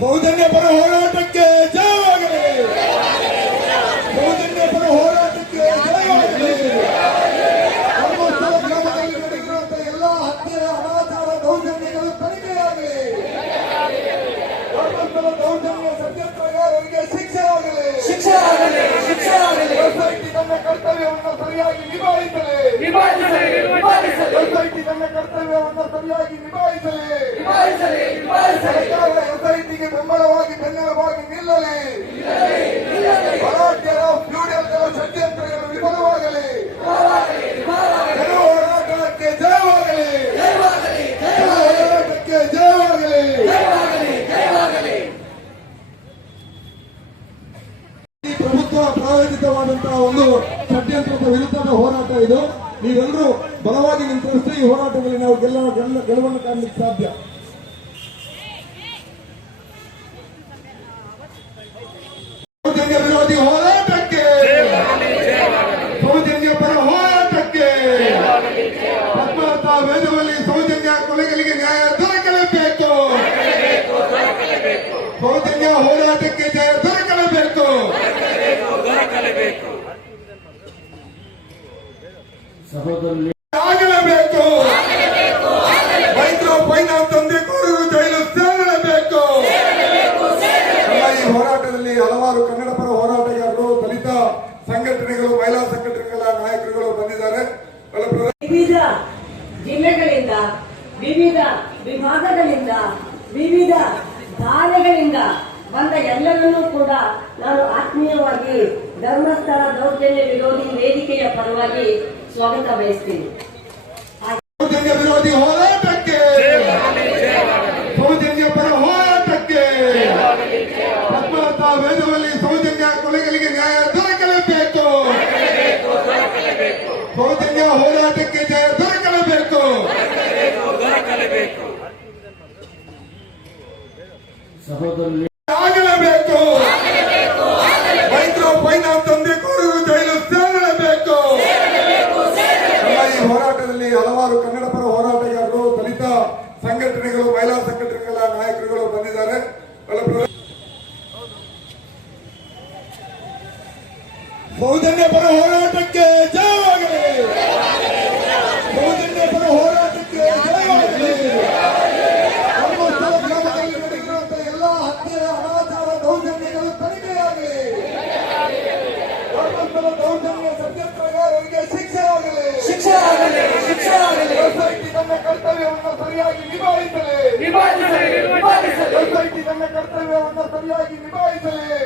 ಸೌಜನ್ಯ ಪರ ಹೋರಾಟಕ್ಕೆ ಜಯವಾಗಲಿ. ಸೌಜನ್ಯ ಪರ ಹೋರಾಟಕ್ಕೆ ಜಯವಾಗಲಿ. ಧರ್ಮಸ್ಥಳ ಗ್ರಾಮದಲ್ಲಿ ನಡೆದಿರುವಂತಹ ಎಲ್ಲ ಹತ್ಯೆ ಅನಾಚಾರ ದೌರ್ಜನ್ಯಗಳು ಕಡಿಮೆಯಾಗಲಿ. ಧರ್ಮಸ್ಥಳ ದೌರ್ಜನ್ಯ ಸತ್ಯಾಗ್ರಹರಿಗೆ ಶಿಕ್ಷೆ ಆಗಲಿ. ಸೊಸೈಟಿ ತನ್ನ ಕರ್ತವ್ಯವನ್ನು ಸರಿಯಾಗಿ ನಿಭಾಯಿಸಲಿ. ಸೊಸೈಟಿ ತನ್ನ ಕರ್ತವ್ಯವನ್ನು ಸರಿಯಾಗಿ ನಿಭಾಯಿಸಲಿ. ಸರ್ಕಾರ ಸೊಸೈಟಿಗೆ ಬೆಂಬಲವಾಗಿ ಬೆನ್ನೆಲುಬಾಗಿ ನಿಲ್ಲಲಿ. ಬಲಾಢ್ಯರ ಫ್ಯೂಡಲ್ಗಳ ಷಡ್ಯಂತ್ರಗಳು ವಿಫಲವಾಗಲಿ. ಹೋರಾಟಕ್ಕೆ ಜಯವಾಗಲಿ. ಹೋರಾಟಕ್ಕೆ ಜಯವಾಗಲಿ. ಈ ಪ್ರಭುತ್ವ ಪ್ರಾಯೋಜಿತವಾದಂತಹ ಒಂದು ಷಡ್ಯಂತ್ರದ ವಿರುದ್ಧದ ಹೋರಾಟ ಇದು. ನೀವೆಲ್ಲರೂ ಬಲವಾಗಿ ನಿಂತರಿಸಿ ಈ ಹೋರಾಟದಲ್ಲಿ ನಾವು ಗೆಲುವನ್ನು ಕಾಣಲಿಕ್ಕೆ ಸಾಧ್ಯ. ಸೌಜನ್ಯ ವಿರೋಧಿ ಹೋರಾಟಕ್ಕೆ, ಸೌಜನ್ಯ ಪರ ಹೋರಾಟಕ್ಕೆ, ಪದ್ಮಾವತ ವೇದವಲ್ಲಿ ಸೌಜನ್ಯ ಕೊಲೆಗಳಿಗೆ ನ್ಯಾಯ ದೊರಕಲೇಬೇಕು. ಸೌಜನ್ಯ ಹೋರಾಟಕ್ಕೆ ಜಯ ದೊರಕಲೇಬೇಕು. ಆಗಲೇಬೇಕು. ಮೈಕ್ರೋ ಫೈನಾನ್ಸ್ ದಂಧೆಕೋರರು ಜೈಲು ಸೇರಲೇಬೇಕು. ಈ ಹೋರಾಟದಲ್ಲಿ ಹಲವಾರು ಕನ್ನಡ ಪರ ಹೋರಾಟಗಾರರು, ದಲಿತ ಸಂಘಟನೆಗಳು, ಮಹಿಳಾ ಸಂಘಟನೆಗಳ ನಾಯಕರುಗಳು ಬಂದಿದ್ದಾರೆ. ವಿವಿಧ ಜಿಲ್ಲೆಗಳಿಂದ, ವಿವಿಧ ವಿಭಾಗಗಳಿಂದ, ವಿವಿಧ ಧಾರೆಗಳಿಂದ ಬಂದ ಎಲ್ಲರನ್ನೂ ಕೂಡ ನಾನು ಆತ್ಮೀಯವಾಗಿ ಧರ್ಮಸ್ಥಳ ದೌರ್ಜನ್ಯ ವಿರೋಧಿ ವೇದಿಕೆಯ ಪರವಾಗಿ ಸ್ವಾಗತ ಬಯಸ್ತೀನಿ. ಸೌಜನ್ಯ ವಿರೋಧಿ ಹೋರಾಟಕ್ಕೆ, ಸೌಜನ್ಯ ಪರ ಹೋರಾಟಕ್ಕೆ, ಪದ್ಮಾವತ ವೇದವಲ್ಲಿ ಸೌಜನ್ಯ ಕೊಲೆಗಳಿಗೆ ನ್ಯಾಯ ದೊರಕಲೇಬೇಕು. ಸೌಜನ್ಯ ಹೋರಾಟಕ್ಕೆ ಜಯ ದೊರಕಲೇಬೇಕು. ಆಗಲೇಬೇಕು. ಮೈಕ್ರೋ ಫೈನಾನ್ಸ್ ದಂಧೆಕೋರರು ಜೈಲು ಸೇರಲೇಬೇಕು. ಈ ಹೋರಾಟದಲ್ಲಿ ಹಲವಾರು ಕನ್ನಡ ಪರ ಹೋರಾಟಗಾರರು, ದಲಿತ ಸಂಘಟನೆಗಳು, ಮಹಿಳಾ ಸಂಘಟನೆಗಳ ನಾಯಕರುಗಳು ಬಂದಿದ್ದಾರೆ. ಸೌಜನ್ಯ ಪರ ಹೋರಾಟಕ್ಕೆ ಜಯವಾಗಲಿ. ಸೌಜನ್ಯ ಪರ ಹೋರಾಟಕ್ಕೆ ಜಯವಾಗಲಿ. ಧರ್ಮಸ್ಥಳ ಗ್ರಾಮದಲ್ಲಿ ನಡೆದಿರುವಂತಹ ಎಲ್ಲ ಹತ್ಯೆ ಅನಾಚಾರ ದೌರ್ಜನ್ಯಗಳು ಕಡಿಮೆಯಾಗಲಿ. ಧರ್ಮಸ್ಥಳ ದೌರ್ಜನ್ಯ ಸತ್ಯಾಗ್ರಹರಿಗೆ ಶಿಕ್ಷೆ ಆಗಲಿ. ಸೊಸೈಟಿ ತನ್ನ ಕರ್ತವ್ಯವನ್ನು ಸರಿಯಾಗಿ ನಿಭಾಯಿಸಲಿ. ಸೊಸೈಟಿ ತನ್ನ ಕರ್ತವ್ಯವನ್ನು ಸರಿಯಾಗಿ ನಿಭಾಯಿಸಲಿ.